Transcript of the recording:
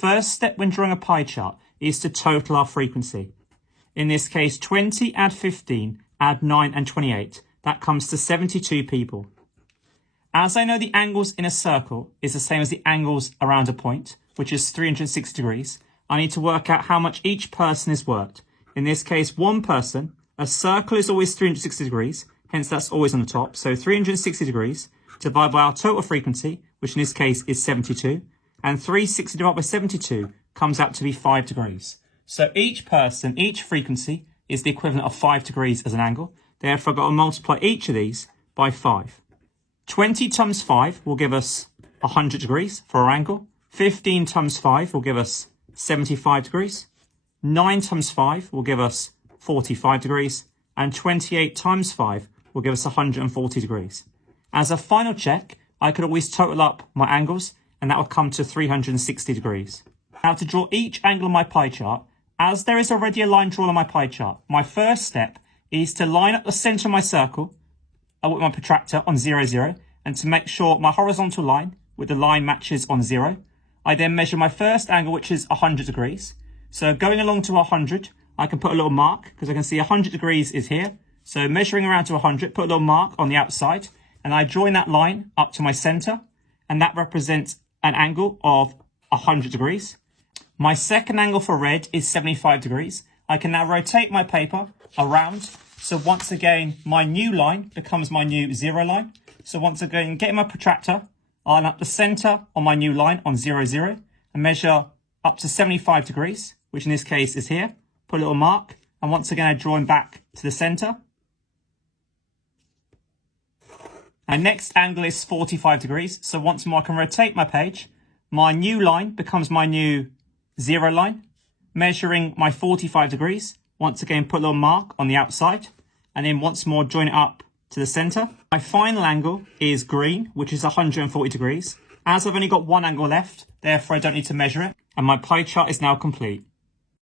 first step when drawing a pie chart is to total our frequency. In this case, 20 add 15, add 9 and 28. That comes to 72 people. As I know the angles in a circle is the same as the angles around a point, which is 360 degrees, I need to work out how much each person is worked. In this case, one person, a circle is always 360 degrees, hence that's always on the top. So 360 degrees divided by our total frequency, which in this case is 72, and 360 divided by 72 comes out to be 5 degrees. So each person, each frequency is the equivalent of 5 degrees as an angle. Therefore, I've got to multiply each of these by 5. 20 times 5 will give us 100 degrees for our angle. 15 times 5 will give us 75 degrees. 9 times 5 will give us 45 degrees. And 28 times 5 will give us 140 degrees. As a final check, I could always total up my angles, and that would come to 360 degrees. Now to draw each angle on my pie chart, as there is already a line drawn on my pie chart, my first step is to line up the center of my circle with my protractor on 0, 0, and to make sure my horizontal line with the line matches on 0. I then measure my first angle, which is 100 degrees. So going along to 100, I can put a little mark because I can see 100 degrees is here. So measuring around to 100, put a little mark on the outside, and I join that line up to my center, and that represents an angle of 100 degrees. My second angle for red is 75 degrees. I can now rotate my paper around. So once again, my new line becomes my new 0 line. So once again, getting my protractor, I line up the center on my new line on 0, 0, and measure up to 75 degrees, which in this case is here. Put a little mark, and once again, I draw him back to the center. And next angle is 45 degrees. So once more, I can rotate my page. My new line becomes my new 0 line, measuring my 45 degrees. Once again, put a little mark on the outside, and then once more, join it up to the center. My final angle is green, which is 140 degrees. As I've only got one angle left, therefore I don't need to measure it, and my pie chart is now complete.